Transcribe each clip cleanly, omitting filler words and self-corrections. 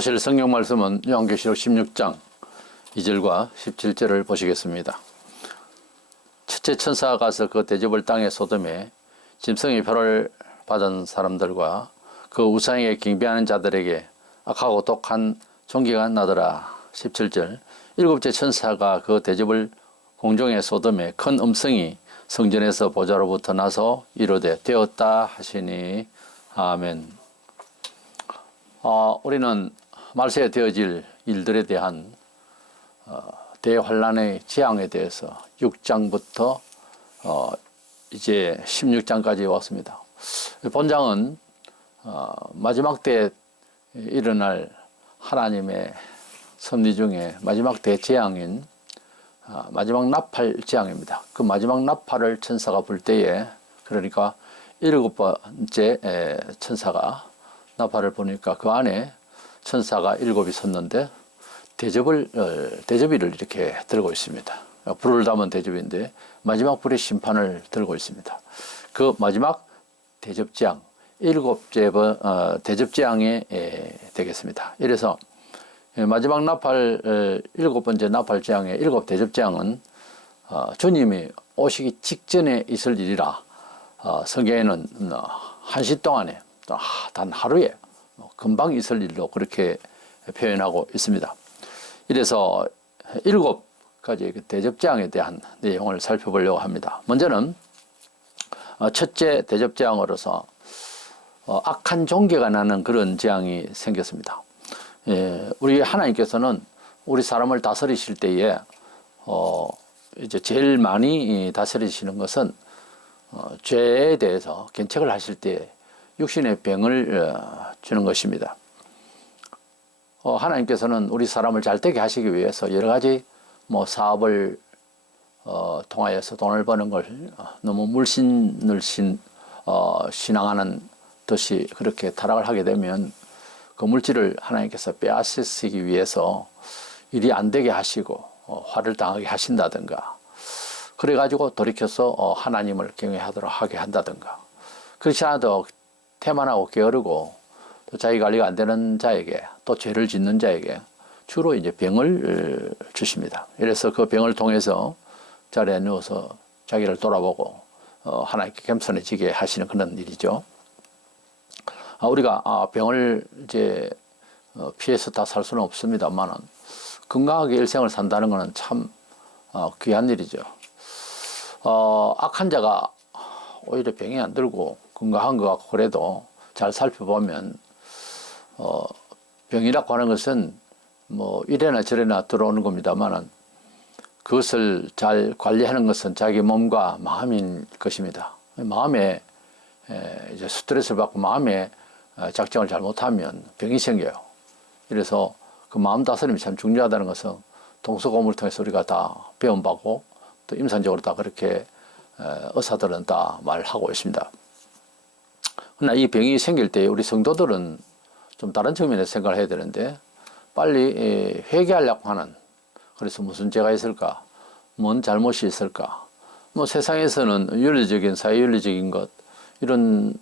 보실 성경 말씀은 요한계시록 16장 2절과 17절을 보시겠습니다. 첫째 천사가 가서 그 대접을 땅에 소돔에 짐승의 표를 받은 사람들과 그 우상에게 경배하는 자들에게 악하고 독한 종기가 나더라. 17절. 일곱째 천사가 그 대접을 공중의 소돔에 큰 음성이 성전에서 보좌로부터 나서 이르되 되었다 하시니 아멘. 우리는 말세에 되어질 일들에 대한 대환란의 재앙에 대해서 6장부터 이제 16장까지 왔습니다. 본장은 마지막 때 일어날 하나님의 섭리 중에 마지막 대재앙인 마지막 나팔 재앙입니다. 그 마지막 나팔을 천사가 불 때에, 그러니까 7번째 천사가 나팔을 보니까 그 안에 천사가 7이 섰는데 대접이를 이렇게 들고 있습니다. 불을 담은 대접인데 마지막 불의 심판을 들고 있습니다. 그 마지막 대접재앙, 7째 대접재앙이 되겠습니다. 이래서 마지막 나팔, 7번째 나팔재앙의 7 대접재앙은 주님이 오시기 직전에 있을 일이라 성경에는 한시 동안에 단 하루에 금방 있을 일로 그렇게 표현하고 있습니다. 이래서 7가지 대접재앙에 대한 내용을 살펴보려고 합니다. 먼저는 첫째 대접재앙으로서 악한 종기가 나는 그런 재앙이 생겼습니다. 우리 하나님께서는 우리 사람을 다스리실 때에 이제 제일 많이 다스리시는 것은 죄에 대해서 견책을 하실 때 육신의 병을 주는 것입니다. 하나님께서는 우리 사람을 잘되게 하시기 위해서 여러 가지 사업을 통하여서 돈을 버는 걸 너무 물신을 신앙하는 듯이 그렇게 타락을 하게 되면 그 물질을 하나님께서 빼앗으시기 위해서 일이 안 되게 하시고 화를 당하게 하신다든가, 그래가지고 돌이켜서 하나님을 경외하도록 하게 한다든가, 그렇지 않아도 태만하고 게으르고 또 자기 관리가 안 되는 자에게, 또 죄를 짓는 자에게 주로 이제 병을 주십니다. 이래서 그 병을 통해서 자리에 누워서 자기를 돌아보고 하나님께 겸손해지게 하시는 그런 일이죠. 우리가 병을 이제 피해서 다 살 수는 없습니다만은 건강하게 일생을 산다는 것은 참 귀한 일이죠. 악한 자가 오히려 병이 안 들고 건강한 것 같고 그래도 잘 살펴보면 병이라고 하는 것은 이래나 저래나 들어오는 겁니다만은 그것을 잘 관리하는 것은 자기 몸과 마음인 것입니다. 마음에 이제 스트레스를 받고 마음에 작정을 잘못하면 병이 생겨요. 그래서 그 마음 다스림이 참 중요하다는 것은 동서고문을 통해서 우리가 다 배움받고 또 임상적으로 다 그렇게 의사들은 다 말하고 있습니다. 그러나 이 병이 생길 때 우리 성도들은 좀 다른 측면에서 생각을 해야 되는데, 빨리 회개하려고 하는, 그래서 무슨 죄가 있을까, 뭔 잘못이 있을까, 세상에서는 윤리적인, 사회윤리적인 것, 이런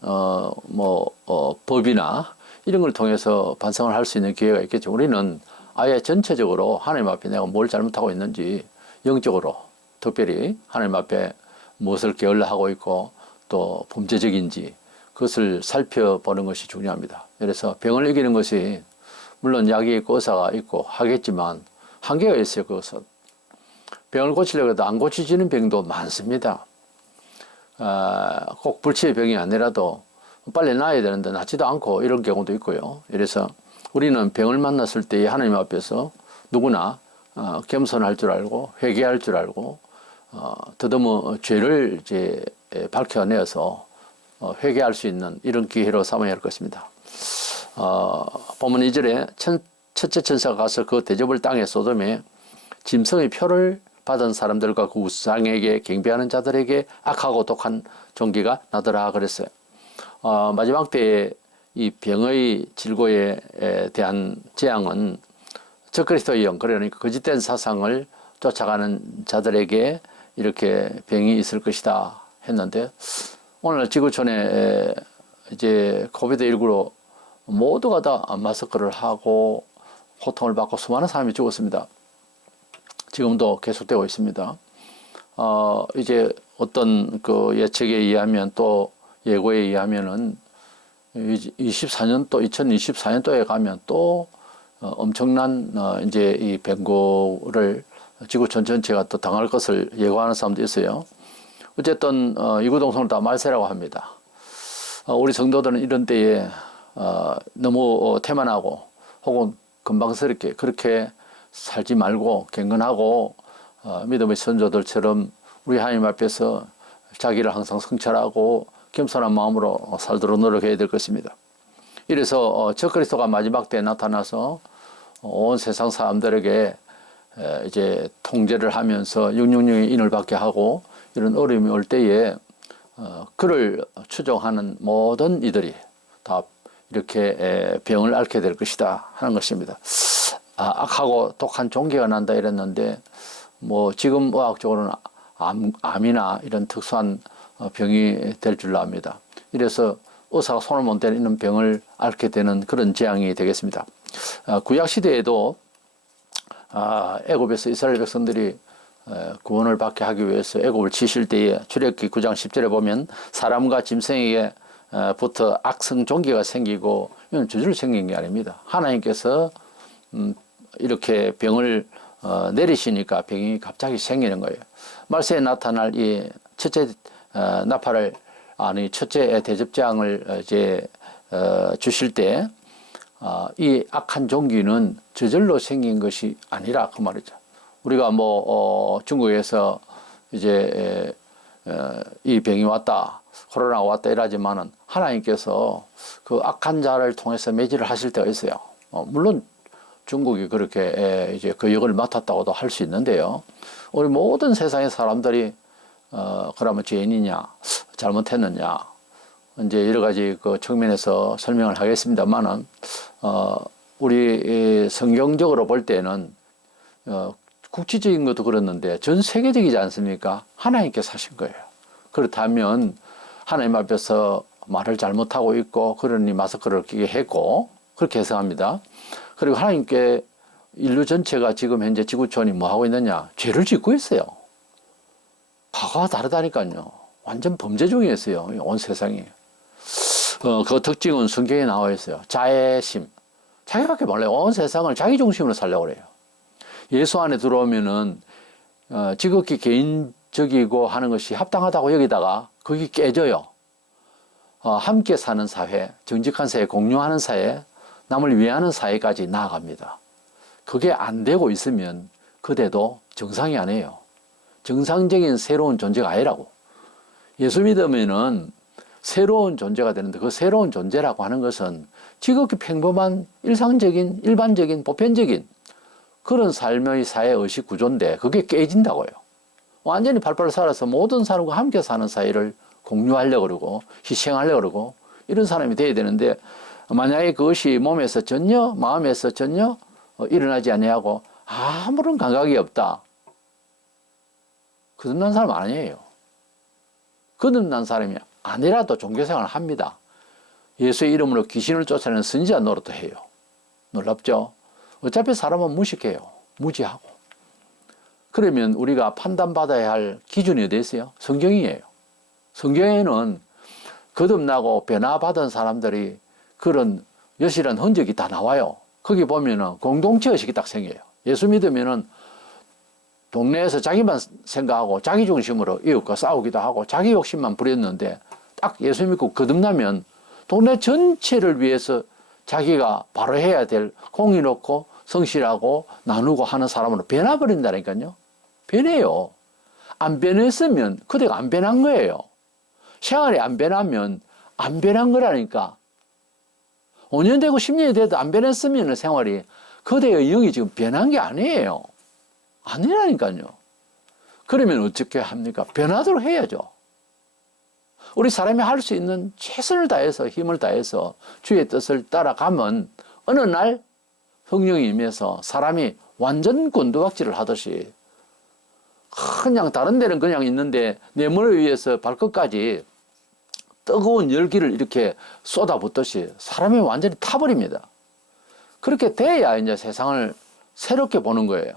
법이나 이런 걸 통해서 반성을 할 수 있는 기회가 있겠죠. 우리는 아예 전체적으로 하나님 앞에 내가 뭘 잘못하고 있는지 영적으로 특별히 하나님 앞에 무엇을 게을러하고 있고 또 범죄적인지 그것을 살펴보는 것이 중요합니다. 그래서 병을 이기는 것이 물론 약이 있고 의사가 있고 하겠지만 한계가 있어요. 그것은 병을 고치려고 해도 안 고치지는 병도 많습니다. 꼭 불치의 병이 아니라도 빨리 나아야 되는데 낫지도 않고 이런 경우도 있고요. 그래서 우리는 병을 만났을 때 하나님 앞에서 누구나 겸손할 줄 알고 회개할 줄 알고 더더머 죄를 이제 밝혀내어서 회개할 수 있는 이런 기회로 삼아야 할 것입니다. 본문 2절에 첫째 천사가 가서 그 대접을 땅에 소돔에 짐승의 표를 받은 사람들과 그 우상에게 경배하는 자들에게 악하고 독한 종기가 나더라 그랬어요. 마지막 때에 이 병의 질고에 대한 재앙은 적그리스도의 영, 그러니까 거짓된 사상을 쫓아가는 자들에게 이렇게 병이 있을 것이다 했는데, 오늘 지구촌에 이제 코비드19로 모두가 다 마스크를 하고 고통을 받고 수많은 사람이 죽었습니다. 지금도 계속되고 있습니다. 이제 어떤 그 예측에 의하면 또 예고에 의하면은 2024년도에 가면 또 엄청난 이제 이 변고를 지구촌 전체가 또 당할 것을 예고하는 사람도 있어요. 어쨌든 이구동성을 다 말세라고 합니다. 우리 성도들은 이런 때에 너무 태만하고 혹은 금방스럽게 그렇게 살지 말고 경건하고 믿음의 선조들처럼 우리 하나님 앞에서 자기를 항상 성찰하고 겸손한 마음으로 살도록 노력해야 될 것입니다. 이래서 적그리스도가 마지막 때에 나타나서 온 세상 사람들에게 이제 통제를 하면서 666의 인을 받게 하고 이런 어려움이 올 때에 그를 추종하는 모든 이들이 다 이렇게 병을 앓게 될 것이다 하는 것입니다. 악하고 독한 종기가 난다 이랬는데 뭐 지금 의학적으로는 암이나 이런 특수한 병이 될 줄로 압니다. 이래서 의사가 손을 못 대는 병을 앓게 되는 그런 재앙이 되겠습니다. 구약 시대에도 애굽에서 이스라엘 백성들이 구원을 받게 하기 위해서 애굽을 치실 때에 출애굽기 9장 10절에 보면 사람과 짐승에게 부터 악성 종기가 생기고 이건 저절로 생긴 게 아닙니다. 하나님께서 이렇게 병을 내리시니까 병이 갑자기 생기는 거예요. 말세에 나타날 이 첫째 나팔을 첫째 대접장을 이제 주실 때 이 악한 종기는 저절로 생긴 것이 아니라 그 말이죠. 우리가 뭐 중국에서 이제 이 병이 왔다, 코로나가 왔다 이러지만은 하나님께서 그 악한 자를 통해서 매질을 하실 때가 있어요. 물론 중국이 그렇게 이제 그 역을 맡았다고도 할 수 있는데요. 우리 모든 세상의 사람들이 그러면 죄인이냐, 잘못했느냐, 이제 여러 가지 그 측면에서 설명을 하겠습니다만은 우리 성경적으로 볼 때는 국지적인 것도 그렇는데 전 세계적이지 않습니까? 하나님께서 하신 거예요. 그렇다면 하나님 앞에서 말을 잘못하고 있고 그러니 마스크를 끼게 했고 그렇게 해석합니다. 그리고 하나님께 인류 전체가 지금 현재 지구촌이 뭐 하고 있느냐? 죄를 짓고 있어요. 과거와 다르다니까요. 완전 범죄 중에 있어요. 온 세상이. 그 특징은 성경에 나와 있어요. 자애심. 자기밖에 몰라요. 온 세상을 자기 중심으로 살려고 그래요. 예수 안에 들어오면은 지극히 개인적이고 하는 것이 합당하다고 여기다가 그게 깨져요. 함께 사는 사회, 정직한 사회, 공유하는 사회, 남을 위하는 사회까지 나아갑니다. 그게 안 되고 있으면 그대도 정상이 아니에요. 정상적인 새로운 존재가 아니라고. 예수 믿으면은 새로운 존재가 되는데 그 새로운 존재라고 하는 것은 지극히 평범한 일상적인 일반적인 보편적인 그런 삶의 사회 의식 구조인데 그게 깨진다고요. 완전히 팔팔 살아서 모든 사람과 함께 사는 사회를 공유하려고 그러고 희생하려고 그러고 이런 사람이 돼야 되는데 만약에 그것이 몸에서 전혀 마음에서 전혀 일어나지 아니하고 아무런 감각이 없다. 거듭난 사람 아니에요. 거듭난 사람이 아니라도 종교생활을 합니다. 예수의 이름으로 귀신을 쫓아내는 선지자 노릇도 해요. 놀랍죠? 어차피 사람은 무식해요. 무지하고. 그러면 우리가 판단받아야 할 기준이 어디 있어요? 성경이에요. 성경에는 거듭나고 변화받은 사람들이 그런 여실한 흔적이 다 나와요. 거기 보면은 공동체 의식이 딱 생겨요. 예수 믿으면은 동네에서 자기만 생각하고 자기 중심으로 이웃과 싸우기도 하고 자기 욕심만 부렸는데 딱 예수 믿고 거듭나면 동네 전체를 위해서 자기가 바로 해야 될 공의롭고 성실하고 나누고 하는 사람으로 변화버린다니까요. 변해요. 안 변했으면 그대가 안 변한 거예요. 생활이 안 변하면 안 변한 거라니까. 5년 되고 10년이 돼도 안 변했으면 생활이 그대의 영이 지금 변한 게 아니에요. 아니라니까요. 그러면 어떻게 합니까? 변하도록 해야죠. 우리 사람이 할 수 있는 최선을 다해서 힘을 다해서 주의 뜻을 따라가면 어느 날 성령이 임해서 사람이 완전 곤두박질을 하듯이 그냥 다른 데는 그냥 있는데 내 머리 위에서 발끝까지 뜨거운 열기를 이렇게 쏟아붓듯이 사람이 완전히 타버립니다. 그렇게 돼야 이제 세상을 새롭게 보는 거예요.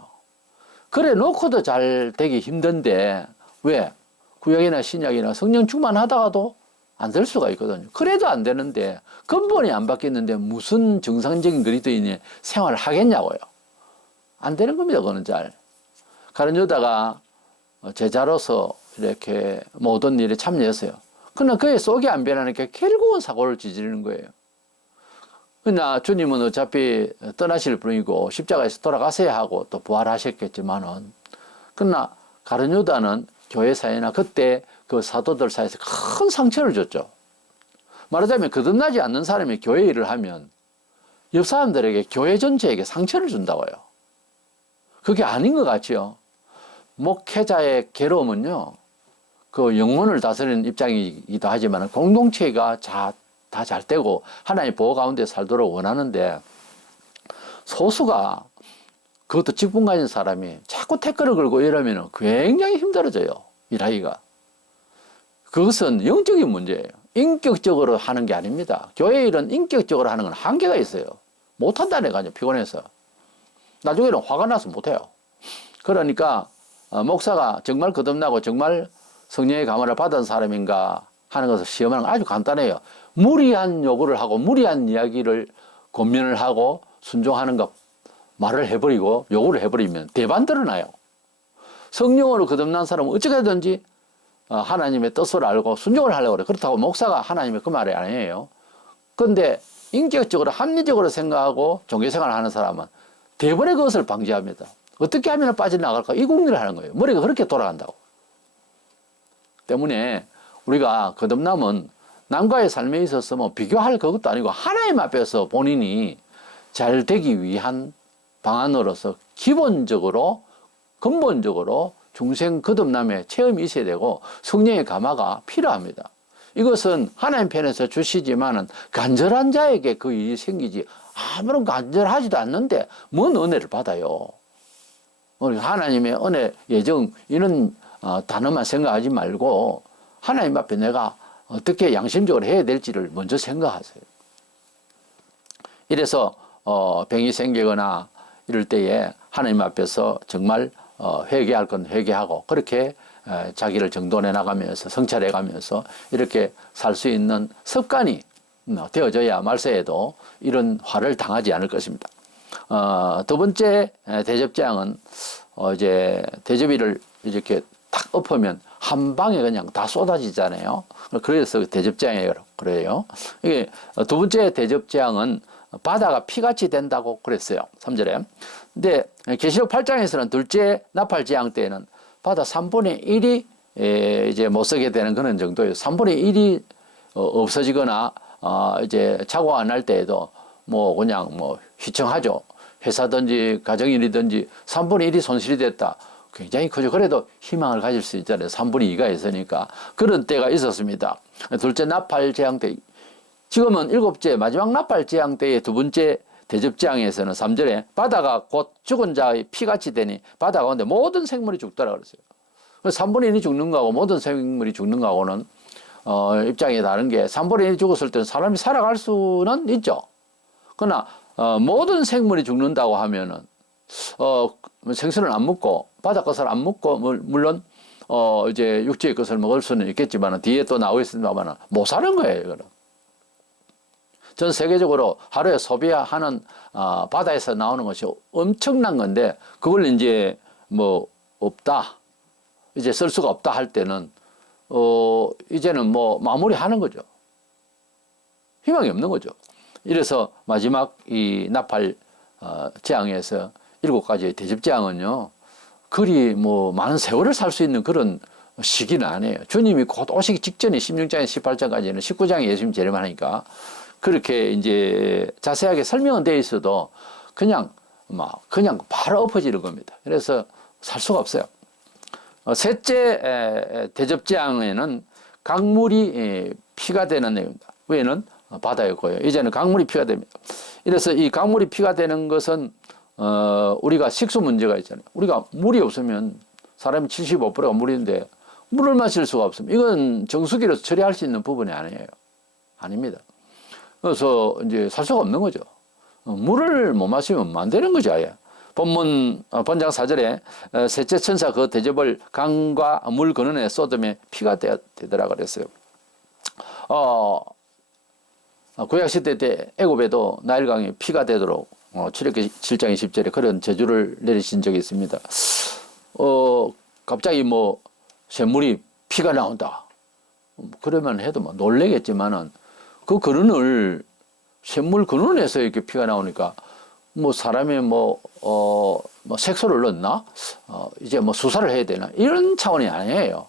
그래 놓고도 잘 되기 힘든데 왜? 구약이나 신약이나 성령 충만하다가도 안 될 수가 있거든요. 그래도 안 되는데 근본이 안 바뀌었는데 무슨 정상적인 그리스도인이 생활을 하겠냐고요. 안 되는 겁니다. 그거는 잘. 가룟 유다가 제자로서 이렇게 모든 일에 참여했어요. 그러나 그의 속이 안 변하니까 결국은 사고를 저지르는 거예요. 그러나 주님은 어차피 떠나실 분이고 십자가에서 돌아가셔야 하고 또 부활하셨겠지만은, 그러나 가룟 유다는 교회 사회나 그때 그 사도들 사이에서 큰 상처를 줬죠. 말하자면 거듭나지 않는 사람이 교회 일을 하면 옆 사람들에게 교회 전체에게 상처를 준다고요. 그게 아닌 것 같지요. 목회자의 괴로움은요, 그 영혼을 다스리는 입장이기도 하지만 공동체가 다 잘 되고 하나님의 보호 가운데 살도록 원하는데, 소수가, 그것도 직분 가진 사람이 자꾸 태클을 걸고 이러면 굉장히 힘들어져요, 일하기가. 그것은 영적인 문제예요. 인격적으로 하는 게 아닙니다. 교회 일은 인격적으로 하는 건 한계가 있어요. 못한다는 거죠, 피곤해서. 나중에는 화가 나서 못해요. 그러니까 목사가 정말 거듭나고 정말 성령의 감화를 받은 사람인가 하는 것을 시험하는 건 아주 간단해요. 무리한 요구를 하고 무리한 이야기를 권면을 하고 순종하는 것, 말을 해버리고 요구를 해버리면 대반 드러나요. 성령으로 거듭난 사람은 어떻게든지 하나님의 뜻을 알고 순종을 하려고 그래요. 그렇다고 목사가 하나님의 그 말이 아니에요. 그런데 인격적으로 합리적으로 생각하고 종교생활을 하는 사람은 대번에 그것을 방지합니다. 어떻게 하면 빠져나갈까? 이 궁리를 하는 거예요. 머리가 그렇게 돌아간다고. 때문에 우리가 거듭남은 남과의 삶에 있어서 뭐 비교할 그것도 아니고 하나님 앞에서 본인이 잘 되기 위한 방안으로서 기본적으로, 근본적으로 중생 거듭남의 체험이 있어야 되고 성령의 감화가 필요합니다. 이것은 하나님 편에서 주시지만은 간절한 자에게 그 일이 생기지, 아무런 간절하지도 않는데 뭔 은혜를 받아요. 하나님의 은혜, 예정, 이런 단어만 생각하지 말고 하나님 앞에 내가 어떻게 양심적으로 해야 될지를 먼저 생각하세요. 이래서 병이 생기거나 이럴 때에 하나님 앞에서 정말 회개할 건 회개하고 그렇게 자기를 정돈해 나가면서 성찰해 가면서 이렇게 살 수 있는 습관이 되어져야 말세에도 이런 화를 당하지 않을 것입니다. 두 번째 대접장은 이제 대접이를 이렇게 탁 엎으면 한 방에 그냥 다 쏟아지잖아요. 그래서 대접장이에요. 그래요. 이게 두 번째 대접장은 바다가 피같이 된다고 그랬어요. 3절에. 근데 계시록 8장에서는 둘째 나팔 재앙 때에는 바다 3분의 1이 이제 못 쓰게 되는 그런 정도예요. 3분의 1이 없어지거나 이제 착오가 안 날 때에도 뭐 그냥 뭐 휘청하죠. 회사든지 가정일이든지 3분의 1이 손실이 됐다. 굉장히 크죠. 그래도 희망을 가질 수 있잖아요. 3분의 2가 있으니까. 그런 때가 있었습니다. 둘째 나팔 재앙 때. 지금은 일곱째 마지막 나팔 재앙 때의 두 번째 대접재앙에서는 3절에 바다가 곧 죽은 자의 피같이 되니 바다 가운데 모든 생물이 죽더라 그랬어요. 3분의 1이 죽는 거하고 모든 생물이 죽는 거하고는 입장이 다른 게 3분의 1이 죽었을 때는 사람이 살아갈 수는 있죠. 그러나 모든 생물이 죽는다고 하면은 생선을 안 먹고 바다 것을 안 먹고 물론 이제 육지의 것을 먹을 수는 있겠지만 뒤에 또 나와 있습니다만 못 사는 거예요. 이거는. 전 세계적으로 하루에 소비하는 바다에서 나오는 것이 엄청난 건데 그걸 이제 뭐 없다, 이제 쓸 수가 없다 할 때는 이제는 뭐 마무리하는 거죠. 희망이 없는 거죠. 이래서 마지막 이 나팔 재앙에서 7가지의 대접재앙은요, 그리 뭐 많은 세월을 살 수 있는 그런 시기는 아니에요. 주님이 곧 오시기 직전에 16장에서 18장까지는 19장에 예수님 재림하니까 그렇게 이제 자세하게 설명은 되어 있어도 그냥 바로 엎어지는 겁니다. 그래서 살 수가 없어요. 셋째 대접재앙에는 강물이 피가 되는 내용입니다. 위에는 바다였고요. 이제는 강물이 피가 됩니다. 이래서 이 강물이 피가 되는 것은 우리가 식수 문제가 있잖아요. 우리가 물이 없으면 사람이 75%가 물인데 물을 마실 수가 없습니다. 이건 정수기로 처리할 수 있는 부분이 아니에요. 아닙니다. 그래서 이제 살 수가 없는 거죠. 물을 못 마시면 안 되는 거죠, 아예. 본문 본장 4절에 셋째 천사 그 대접을 강과 물 근원에 쏟으며 피가 되더라 그랬어요. 구약 시대 때 애굽에도 나일강이 피가 되도록 출애굽기 7장 20절에 그런 저주를 내리신 적이 있습니다. 갑자기 뭐 샘물이 피가 나온다. 그러면 해도 뭐 놀래겠지만은 그 근원을 샘물 근원에서 이렇게 피가 나오니까 뭐 사람이 뭐 색소를 넣었나? 이제 뭐 수사를 해야 되나? 이런 차원이 아니에요.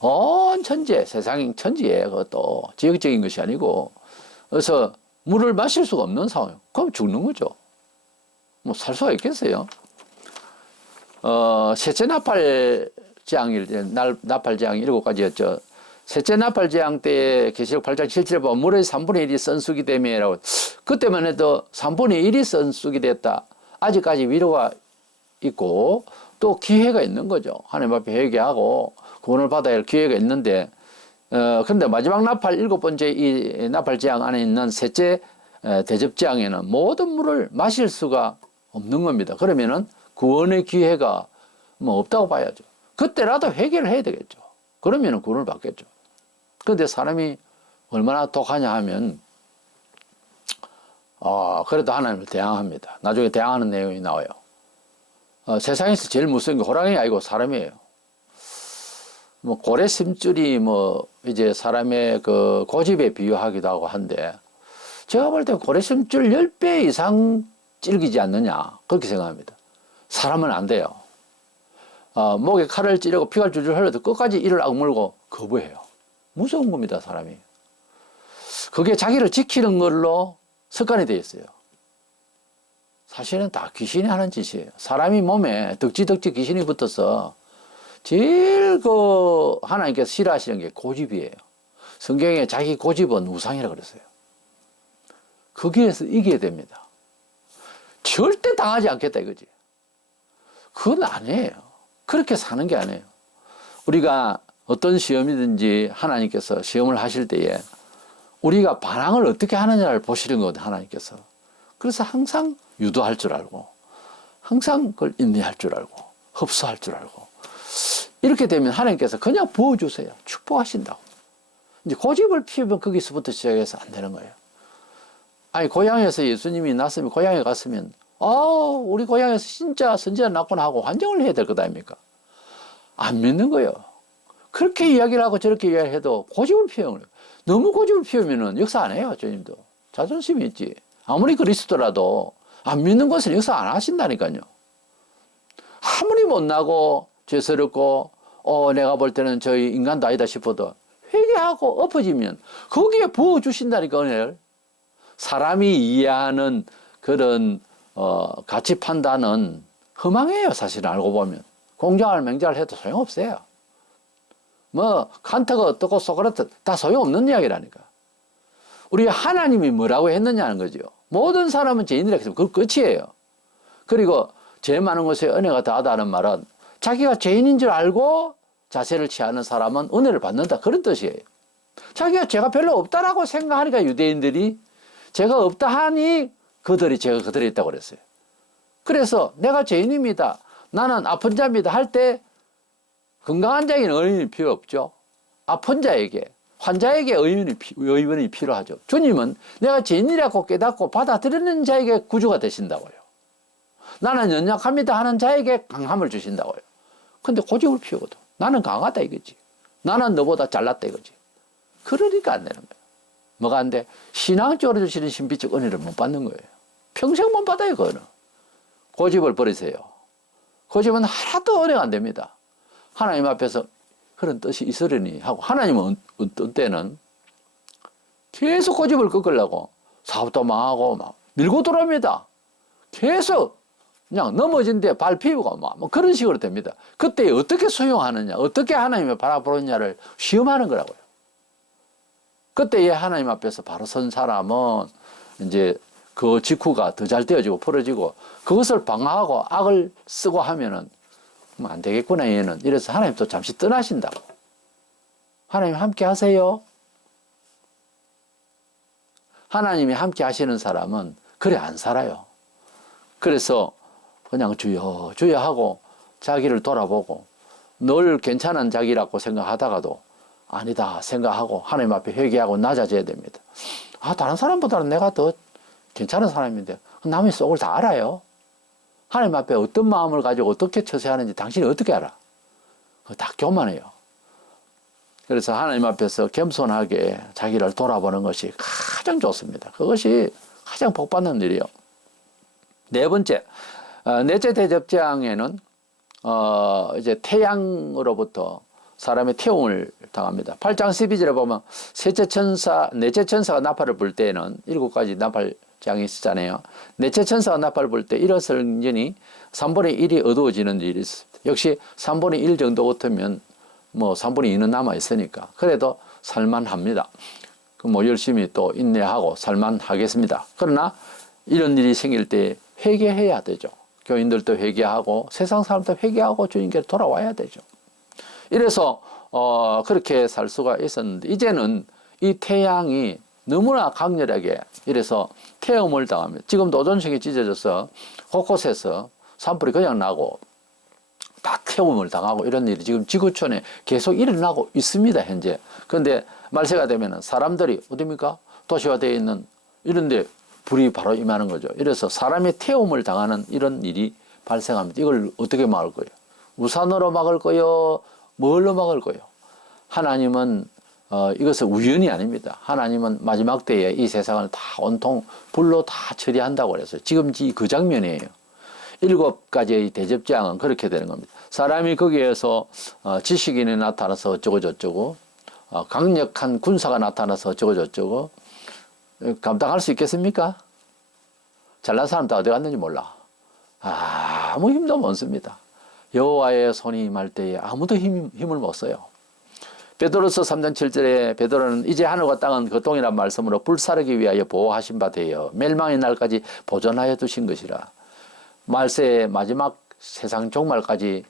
온 천지에, 세상 천지에 그것도 지역적인 것이 아니고, 그래서 물을 마실 수가 없는 상황이에요. 그럼 죽는 거죠. 뭐 살 수가 있겠어요? 셋째 나팔재앙일, 나팔재앙 7가지였죠. 셋째 나팔재앙 때 계시록 8장 7절에 보면 물의 3분의 1이 선수기 때문에라고, 그때만 해도 3분의 1이 선수기 됐다. 아직까지 위로가 있고 또 기회가 있는 거죠. 하나님 앞에 회개하고 구원을 받아야 할 기회가 있는데, 그런데 마지막 나팔 7번째 이 나팔재앙 안에 있는 셋째 대접재앙에는 모든 물을 마실 수가 없는 겁니다. 그러면은 구원의 기회가 뭐 없다고 봐야죠. 그때라도 회개를 해야 되겠죠. 그러면은 구원을 받겠죠. 그런데 사람이 얼마나 독하냐 하면, 그래도 하나님을 대항합니다. 나중에 대항하는 내용이 나와요. 세상에서 제일 무서운 게 호랑이 아니고 사람이에요. 뭐 고래 심줄이 뭐 이제 사람의 그 고집에 비유하기도 하고 한데, 제가 볼 때 고래 심줄 10배 이상 찔기지 않느냐 그렇게 생각합니다. 사람은 안 돼요. 목에 칼을 찌르고 피가 줄줄 흘러도 끝까지 이를 악물고 거부해요. 무서운 겁니다, 사람이. 그게 자기를 지키는 걸로 습관이 되어 있어요. 사실은 다 귀신이 하는 짓이에요. 사람이 몸에 덕지덕지 귀신이 붙어서 제일 하나님께서 싫어하시는 게 고집이에요. 성경에 자기 고집은 우상이라고 그랬어요. 거기에서 이겨야 됩니다. 절대 당하지 않겠다 이거지. 그건 아니에요. 그렇게 사는 게 아니에요. 우리가 어떤 시험이든지 하나님께서 시험을 하실 때에 우리가 반항을 어떻게 하느냐를 보시는 거거든요, 하나님께서. 그래서 항상 유도할 줄 알고, 항상 그걸 인내할 줄 알고, 흡수할 줄 알고, 이렇게 되면 하나님께서 그냥 부어주세요. 축복하신다고. 이제 고집을 피우면 거기서부터 시작해서 안 되는 거예요. 아니, 고향에서 예수님이 났으면, 고향에 갔으면, 우리 고향에서 진짜 선지자 낳구나 하고 환정을 해야 될 것 아닙니까? 안 믿는 거예요. 그렇게 이야기를 하고 저렇게 이야기를 해도 고집을 피우는 거예요. 너무 고집을 피우면은 역사 안 해요, 주님도. 자존심이 있지. 아무리 그리스도라도 안 믿는 것은 역사 안 하신다니까요. 아무리 못나고 죄스럽고 내가 볼 때는 저희 인간도 아니다 싶어도 회개하고 엎어지면 거기에 부어주신다니까, 은혜를. 사람이 이해하는 그런 가치 판단은 허망해요, 사실은 알고 보면. 공정할 맹자를 해도 소용없어요. 뭐 칸트가 어떻고 소크라테 다 소용없는 이야기라니까. 우리 하나님이 뭐라고 했느냐는 거죠. 모든 사람은 죄인이라 했으면 그 끝이에요. 그리고 죄 많은 것에 은혜가 더하다는 말은 자기가 죄인인 줄 알고 자세를 취하는 사람은 은혜를 받는다, 그런 뜻이에요. 자기가 죄가 별로 없다라고 생각하니까 유대인들이 죄가 없다 하니 그들이 죄가 그들이 있다고 그랬어요. 그래서 내가 죄인입니다, 나는 아픈 자입니다 할 때 건강한 자에게는 의인이 필요 없죠. 아픈 자에게, 환자에게 의원이 필요하죠. 주님은 내가 죄인이라고 깨닫고 받아들이는 자에게 구주가 되신다고요. 나는 연약합니다 하는 자에게 강함을 주신다고요. 근데 고집을 피우거든. 나는 강하다 이거지. 나는 너보다 잘났다 이거지. 그러니까 안 되는 거예요. 뭐가 안 돼? 신앙적으로 주시는 신비적 은혜를 못 받는 거예요. 평생 못 받아요, 그거는. 고집을 버리세요. 고집은 하나도 은혜가 안 됩니다. 하나님 앞에서 그런 뜻이 있으려니 하고, 하나님은 어떤 때는 계속 고집을 꺾으려고 사업도 망하고 막 밀고 들어옵니다. 계속 그냥 넘어진데 발 피우고 뭐 그런 식으로 됩니다. 그때 어떻게 수용하느냐, 어떻게 하나님을 바라보느냐를 시험하는 거라고요. 그때 하나님 앞에서 바로 선 사람은 이제 그 직후가 더 잘 되어지고 풀어지고, 그것을 방어하고 악을 쓰고 하면은 안 되겠구나 얘는. 이래서 하나님 또 잠시 떠나신다고. 하나님 함께 하세요. 하나님이 함께 하시는 사람은 그래 안 살아요. 그래서 그냥 주여 주여 하고 자기를 돌아보고 늘 괜찮은 자기라고 생각하다가도 아니다 생각하고 하나님 앞에 회개하고 낮아져야 됩니다. 아, 다른 사람보다는 내가 더 괜찮은 사람인데 남의 속을 다 알아요. 하나님 앞에 어떤 마음을 가지고 어떻게 처세하는지 당신이 어떻게 알아? 그거 다 교만해요. 그래서 하나님 앞에서 겸손하게 자기를 돌아보는 것이 가장 좋습니다. 그것이 가장 복받는 일이요. 네 번째, 넷째 대접장에는 이제 태양으로부터 사람의 태움을 당합니다. 8장 12절에 보면 넷째 천사가 나팔을 불 때에는 7가지 나팔장이 있었잖아요. 넷째 천사가 나팔을 불 때 일어설전이 3분의 1이 어두워지는 일이 있습니다. 역시 3분의 1 정도 같으면 뭐 3분의 2는 남아 있으니까 그래도 살만합니다. 뭐 열심히 또 인내하고 살만하겠습니다. 그러나 이런 일이 생길 때 회개해야 되죠. 교인들도 회개하고 세상 사람도 회개하고 주님께 돌아와야 되죠. 이래서 그렇게 살 수가 있었는데 이제는 이 태양이 너무나 강렬하게 이래서 태움을 당합니다. 지금도 오존층이 찢어져서 곳곳에서 산불이 그냥 나고 다 태움을 당하고 이런 일이 지금 지구촌에 계속 일어나고 있습니다, 현재. 그런데 말세가 되면 사람들이 어디입니까? 도시화되어 있는 이런 데 불이 바로 임하는 거죠. 이래서 사람의 태움을 당하는 이런 일이 발생합니다. 이걸 어떻게 막을 거예요? 우산으로 막을 거예요? 뭘로 막을 거예요? 하나님은 이것은 우연이 아닙니다. 하나님은 마지막 때에 이 세상을 다 온통 불로 다 처리한다고 그랬어요. 지금 그 장면이에요. 7가지의 대접장은 그렇게 되는 겁니다. 사람이 거기에서 지식인이 나타나서 어쩌고 저쩌고 강력한 군사가 나타나서 어쩌고 저쩌고 감당할 수 있겠습니까? 잘난 사람 다 어디 갔는지 몰라. 아무 힘도 못 씁니다. 여호와의 손이 임할 때에 아무도 힘을 못 써요. 베드로서 3장 7절에 베드로는 이제 하늘과 땅은 고통이란 말씀으로 불사르기 위하여 보호하신 바 되어 멸망의 날까지 보존하여 두신 것이라. 말세의 마지막 세상 종말까지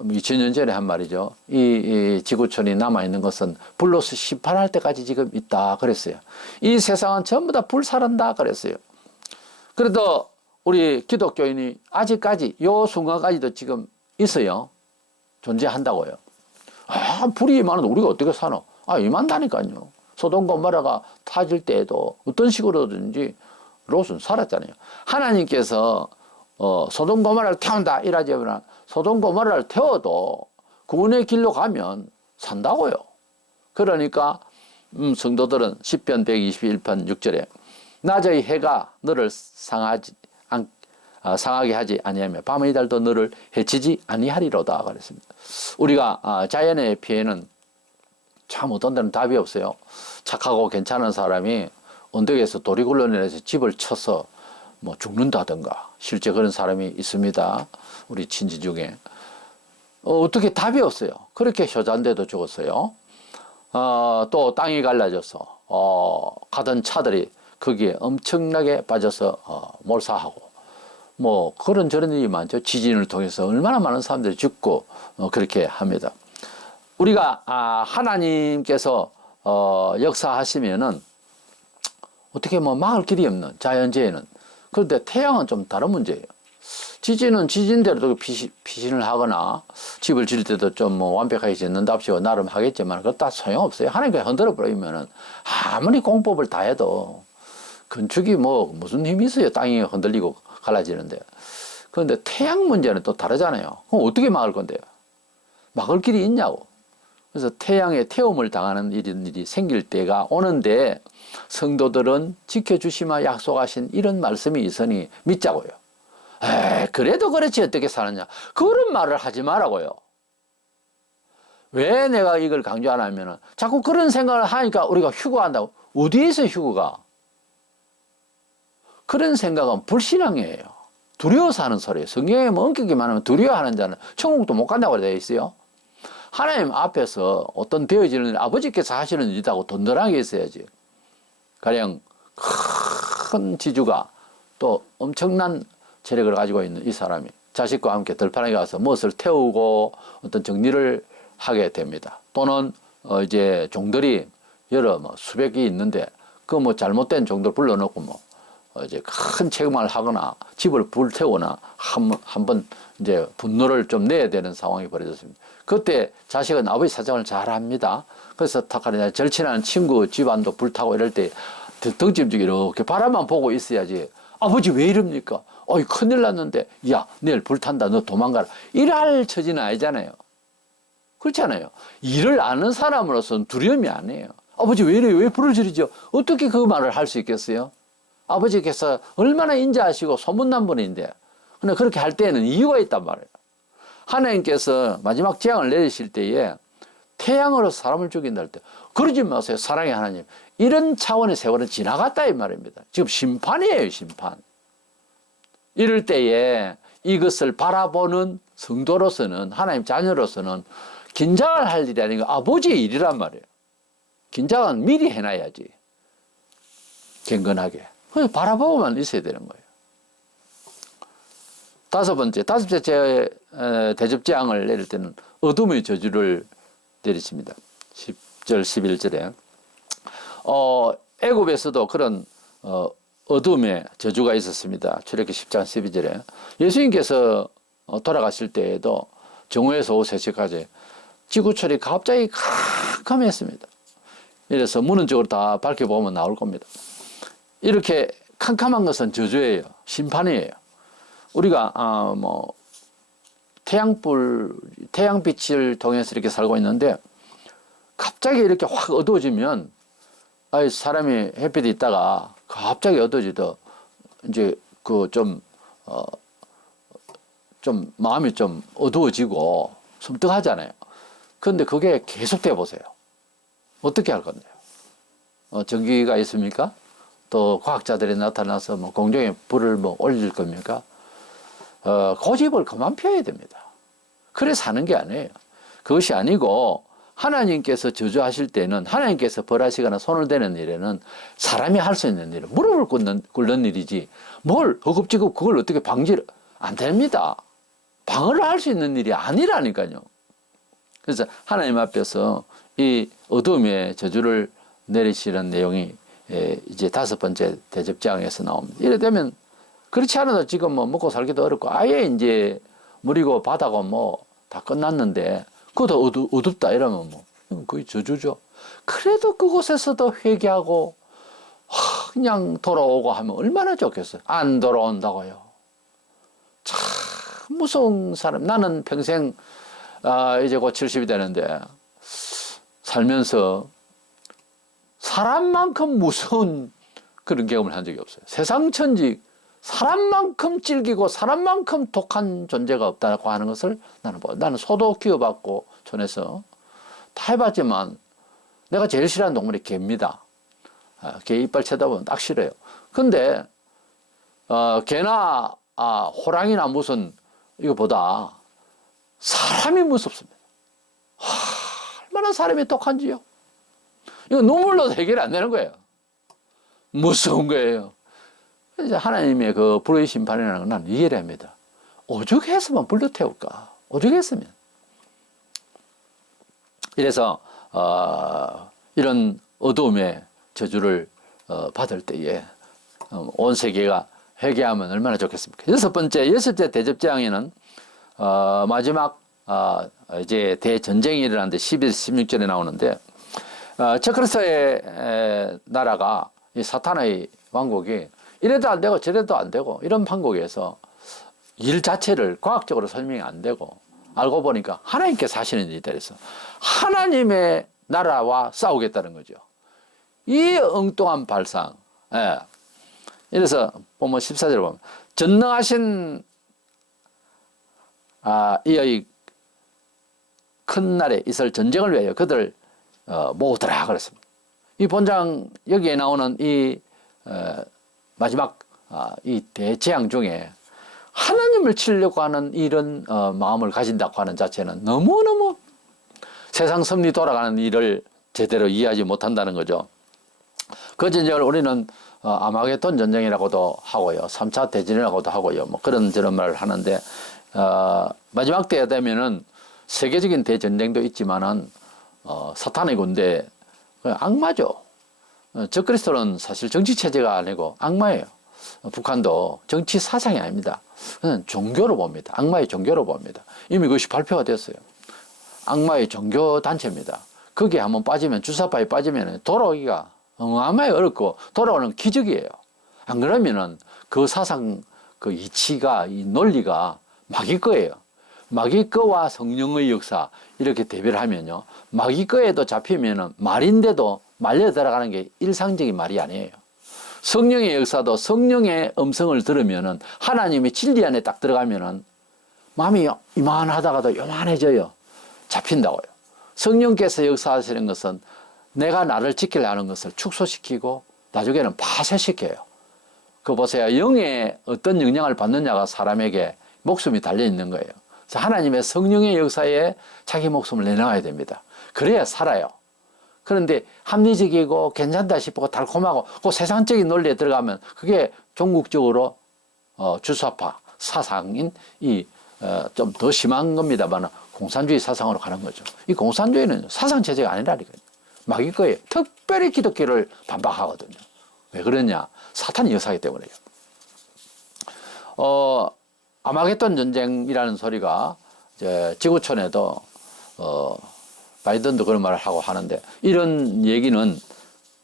2000년 전에 한 말이죠. 이 지구촌이 남아있는 것은 불로서 심판할 때까지 지금 있다 그랬어요. 이 세상은 전부 다 불사른다 그랬어요. 그래도 우리 기독교인이 아직까지 요 순간까지도 지금 있어요. 존재한다고요. 불이 임하는데 우리가 어떻게 사노? 임한다니까요. 소돔 고모라가 타질 때에도 어떤 식으로든지 롯은 살았잖아요. 하나님께서 소돔 고모라를 태운다 이라지만 소돔 고모라를 태워도 구원의 길로 가면 산다고요. 그러니까 성도들은 시편 121편 6절에 낮의 해가 너를 상하게 하지 아니하며 밤의 달도 너를 해치지 아니하리로다 그랬습니다. 우리가 자연의 피해는 참 어떤 데는 답이 없어요. 착하고 괜찮은 사람이 언덕에서 돌이 굴러내려서 집을 쳐서 뭐 죽는다든가 실제 그런 사람이 있습니다. 우리 친지 중에 어떻게 답이 없어요. 그렇게 효자인데도 죽었어요. 또 땅이 갈라져서 가던 차들이 거기에 엄청나게 빠져서 몰사하고 뭐 그런 저런 일이 많죠. 지진을 통해서 얼마나 많은 사람들이 죽고 그렇게 합니다. 우리가 하나님께서 역사하시면은 어떻게 뭐 막을 길이 없는 자연재해는. 그런데 태양은 좀 다른 문제예요. 지진은 지진대로 피신을 하거나 집을 지을 때도 좀 뭐 완벽하게 짓는답시고 나름 하겠지만 그것 다 소용없어요. 하나님께 흔들어 버리면은 아무리 공법을 다 해도 건축이 뭐 무슨 힘이 있어요. 땅이 흔들리고 갈라지는데. 그런데 태양 문제는 또 다르잖아요. 그럼 어떻게 막을 건데요? 막을 길이 있냐고. 그래서 태양의 태움을 당하는 이런 일이 생길 때가 오는데 성도들은 지켜주시마 약속하신 이런 말씀이 있으니 믿자고요. 그래도 그렇지 어떻게 사느냐. 그런 말을 하지 말라고요. 왜 내가 이걸 강조 안 하면은 자꾸 그런 생각을 하니까 우리가 휴거한다고. 어디에서 휴거가? 그런 생각은 불신앙이에요. 두려워서 하는 소리예요. 성경에 뭐 엄격히 말하면 두려워하는 자는 천국도 못 간다고 되어 있어요. 하나님 앞에서 어떤 되어지는 일, 아버지께서 하시는 일이라고 든든하게 있어야지. 가령 큰 지주가 또 엄청난 재력을 가지고 있는 이 사람이 자식과 함께 들판에 가서 무엇을 태우고 어떤 정리를 하게 됩니다. 또는 이제 종들이 여러 뭐 수백이 있는데 그 뭐 잘못된 종들 불러놓고 뭐 이제 큰 책임을 하거나 집을 불태우거나 한번 이제 분노를 좀 내야 되는 상황이 벌어졌습니다. 그때 자식은 아버지 사정을 잘 합니다. 그래서 탁하니 절친한 친구 집안도 불타고 이럴 때 등짐지게 이렇게 바라만 보고 있어야지. 아버지 왜 이럽니까? 어이 큰일 났는데 야 내일 불탄다 너 도망가라 이럴 처지는 아니잖아요. 그렇잖아요. 일을 아는 사람으로서는 두려움이 아니에요. 아버지 왜 이래요? 왜 불을 지르죠? 어떻게 그 말을 할 수 있겠어요? 아버지께서 얼마나 인자하시고 소문난 분인데. 근데 그렇게 할 때에는 이유가 있단 말이에요. 하나님께서 마지막 재앙을 내리실 때에 태양으로 사람을 죽인다 할 때 그러지 마세요. 사랑의 하나님. 이런 차원의 세월은 지나갔다 이 말입니다. 지금 심판이에요. 심판. 이럴 때에 이것을 바라보는 성도로서는 하나님 자녀로서는 긴장을 할 일이 아니고 아버지의 일이란 말이에요. 긴장은 미리 해놔야지. 경건하게. 그냥 바라보고만 있어야 되는 거예요. 다섯 번째 대접재앙을 내릴 때는 어둠의 저주를 내리십니다. 10절 11절에 애굽에서도 그런 어둠의 저주가 있었습니다. 출애굽기 10장 12절에 예수님께서 돌아가실 때에도 정오에서 오후 3시까지 지구철이 갑자기 캄캄했습니다. 이래서 문은 쪽으로 다 밝혀보면 나올 겁니다. 이렇게 캄캄한 것은 저주예요. 심판이에요. 우리가 태양빛을 통해서 이렇게 살고 있는데 갑자기 이렇게 확 어두워지면 사람이 햇빛이 있다가 갑자기 어두워지더 이제 좀 마음이 좀 어두워지고 섬뜩하잖아요. 그런데 그게 계속돼 보세요. 어떻게 할 건데요? 전기가 있습니까? 또 과학자들이 나타나서 공중에 불을 올릴 겁니까? 고집을 그만 펴야 됩니다. 그래 사는 게 아니에요. 그것이 아니고 하나님께서 저주하실 때는 하나님께서 벌하시거나 손을 대는 일에는 사람이 할 수 있는 일은 무릎을 꿇는 일이지 뭘 허겁지겁 그걸 어떻게 방지를 안 됩니다. 방어를 할 수 있는 일이 아니라니까요. 그래서 하나님 앞에서 이 어둠의 저주를 내리시는 내용이 이제 다섯 번째 대접재앙에서 나옵니다. 이래 되면 그렇지 않아도 지금 먹고 살기도 어렵고 아예 이제 물이고 바다고 다 끝났는데 그것도 어둡다 이러면 거의 저주죠. 그래도 그곳에서도 회개하고 그냥 돌아오고 하면 얼마나 좋겠어요. 안 돌아온다고요. 참 무서운 사람. 나는 평생 이제 곧 70이 되는데 살면서 사람만큼 무서운 그런 경험을 한 적이 없어요. 세상 천지 사람만큼 질기고 사람만큼 독한 존재가 없다고 하는 것을 나는 소도 키워봤고 촌에서 다 해봤지만 내가 제일 싫어하는 동물이 개입니다. 개 이빨 쳐다보면 딱 싫어요. 근데 개나 호랑이나 무슨 이거보다 사람이 무섭습니다. 얼마나 사람이 독한지요. 이거 눈물로 해결이 안 되는 거예요. 무서운 거예요. 이제 하나님의 그 불의 심판이라는 건 나는 이해를 합니다. 오죽했으면 불도 태울까? 오죽했으면. 이래서 이런 어두움의 저주를 받을 때에 온 세계가 회개하면 얼마나 좋겠습니까? 여섯째 대접재앙에는 마지막 이제 대전쟁이 일어나는데 11, 16절에 나오는데 척그리스의 나라가 이 사탄의 왕국이 이래도 안 되고 저래도 안 되고 이런 판국에서 일 자체를 과학적으로 설명이 안 되고 알고 보니까 하나님께서 하시는 일이다 그래서 하나님의 나라와 싸우겠다는 거죠. 이 엉뚱한 발상. 예. 이래서 보면 14절에 보면 전능하신 이의 큰 날에 있을 전쟁을 위하여 그들 모으더라 그랬습니다. 이 본장 여기에 나오는 이 마지막 이 대재앙 중에 하나님을 치려고 하는 이런 마음을 가진다고 하는 자체는 너무너무 세상 섭리 돌아가는 일을 제대로 이해하지 못한다는 거죠. 그 전쟁을 우리는 아마겟돈 전쟁이라고도 하고요. 3차 대전이라고도 하고요. 그런 저런 말을 하는데 마지막 때가 되면은 세계적인 대전쟁도 있지만은 사탄의 군대 악마죠. 적그리스도는 사실 정치 체제가 아니고 악마예요. 북한도 정치 사상이 아닙니다. 그는 종교로 봅니다. 악마의 종교로 봅니다. 이미 그것이 발표가 됐어요. 악마의 종교 단체입니다. 거기에 한번 빠지면, 주사파에 빠지면 돌아오기가 어마어마하게 어렵고 돌아오는 기적이에요. 안 그러면은 그 사상, 그 이치가, 이 논리가 마귀거예요. 마귀거와 성령의 역사 이렇게 대비를 하면요, 마귀거에도 잡히면은 말인데도 말려 들어가는 게 일상적인 말이 아니에요. 성령의 역사도 성령의 음성을 들으면은 하나님의 진리 안에 딱 들어가면은 마음이 이만하다가도 요만해져요. 잡힌다고요. 성령께서 역사하시는 것은 내가 나를 지키려 하는 것을 축소시키고 나중에는 파쇄시켜요. 그 보세요. 영의 어떤 영향을 받느냐가 사람에게 목숨이 달려 있는 거예요. 그래서 하나님의 성령의 역사에 자기 목숨을 내놔야 됩니다. 그래야 살아요. 그런데 합리적이고 괜찮다 싶고 달콤하고 그 세상적인 논리에 들어가면 그게 종국적으로 주사파 사상인 이 좀 더 심한 겁니다만 공산주의 사상으로 가는 거죠. 이 공산주의는 사상 체제가 아니라니까요. 마귀 거예요. 특별히 기독교를 반박하거든요. 왜 그러냐? 사탄이 역사하기 때문에요. 아마겟돈 전쟁이라는 소리가 이제 지구촌에도 바이든도 그런 말을 하고 하는데, 이런 얘기는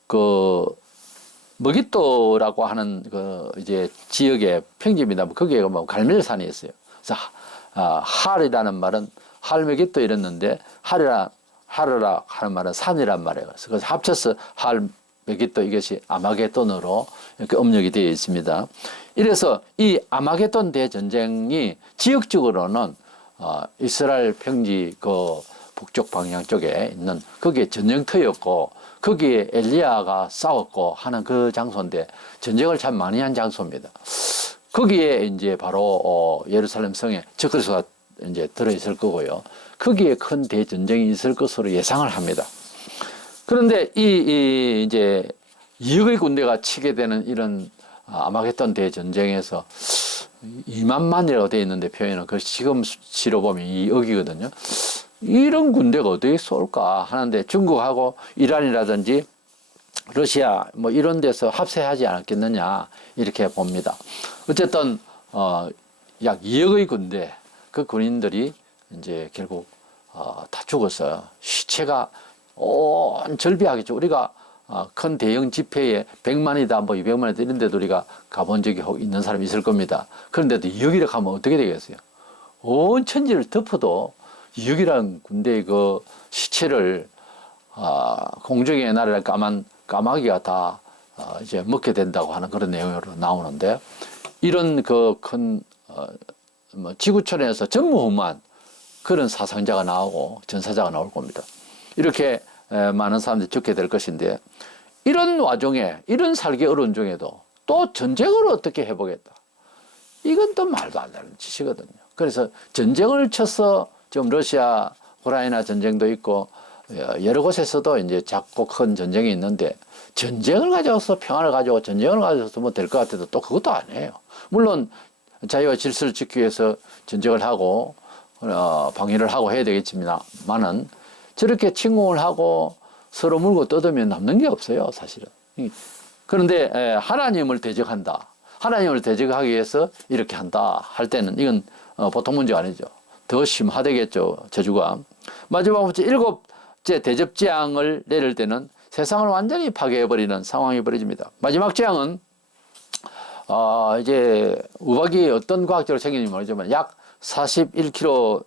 그 머깃도라고 하는 그 이제 지역의 평지입니다. 거기에 뭐 갈멜산이 있어요. 그래서 할이라는 말은 할머깃도 이랬는데 하르라 하는 말은 산이란 말이에요. 그래서 합쳐서 할머깃도, 이것이 아마겟돈으로 이렇게 음력이 되어 있습니다. 이래서 이 아마겟돈 대전쟁이 지역적으로는 이스라엘 평지 그 북쪽 방향 쪽에 있는 거기에 전쟁터였고, 거기에 엘리야가 싸웠고 하는 그 장소인데 전쟁을 참 많이 한 장소입니다. 거기에 이제 바로 예루살렘 성에 적그리스도가 이제 들어있을 거고요. 거기에 큰 대전쟁이 있을 것으로 예상을 합니다. 그런데 이제 2억의 군대가 치게 되는 이런 아마겟돈 대전쟁에서 2만만이라고 되어 있는데 표현은 그 지금 시로 보면 2억이거든요. 이런 군대가 어떻게 쏠까 하는데 중국하고 이란이라든지 러시아 뭐 이런 데서 합세하지 않았겠느냐 이렇게 봅니다. 어쨌든 약 2억의 군대, 그 군인들이 이제 결국 다 죽었어요. 시체가 온 절비하겠죠. 우리가 큰 대형 집회에 100만이다 뭐 200만이다 이런 데도 우리가 가본 적이 있는 사람이 있을 겁니다. 그런데도 2억이라 하면 어떻게 되겠어요? 온 천지를 덮어도 2억이라는 군대의 그 시체를 공중의 나라를 까마귀가 다 이제 먹게 된다고 하는 그런 내용으로 나오는데, 이런 그 큰 뭐 지구촌에서 전무후무한 그런 사상자가 나오고 전사자가 나올 겁니다. 이렇게 많은 사람들이 죽게 될 것인데, 이런 와중에 이런 살기 어려운 중에도 또 전쟁을 어떻게 해보겠다, 이건 또 말도 안 되는 짓이거든요. 그래서 전쟁을 쳐서 지금 러시아 우크라이나 전쟁도 있고 여러 곳에서도 이제 작고 큰 전쟁이 있는데, 전쟁을 가져서 평화를 가지고 전쟁을 가져서 뭐 될 것 같아도 또 그것도 아니에요. 물론 자유와 질서를 지키기 위해서 전쟁을 하고 방위를 하고 해야 되겠지만은, 저렇게 침공을 하고 서로 물고 뜯으면 남는 게 없어요, 사실은. 그런데 하나님을 대적한다, 하나님을 대적하기 위해서 이렇게 한다 할 때는 이건 보통 문제가 아니죠. 더 심하되겠죠, 저주가. 마지막 번째 7째 대접 재앙을 내릴 때는 세상을 완전히 파괴해버리는 상황이 벌어집니다. 마지막 재앙은 이제 우박이 어떤 과학적으로 생기는지 모르지만 약 41kg로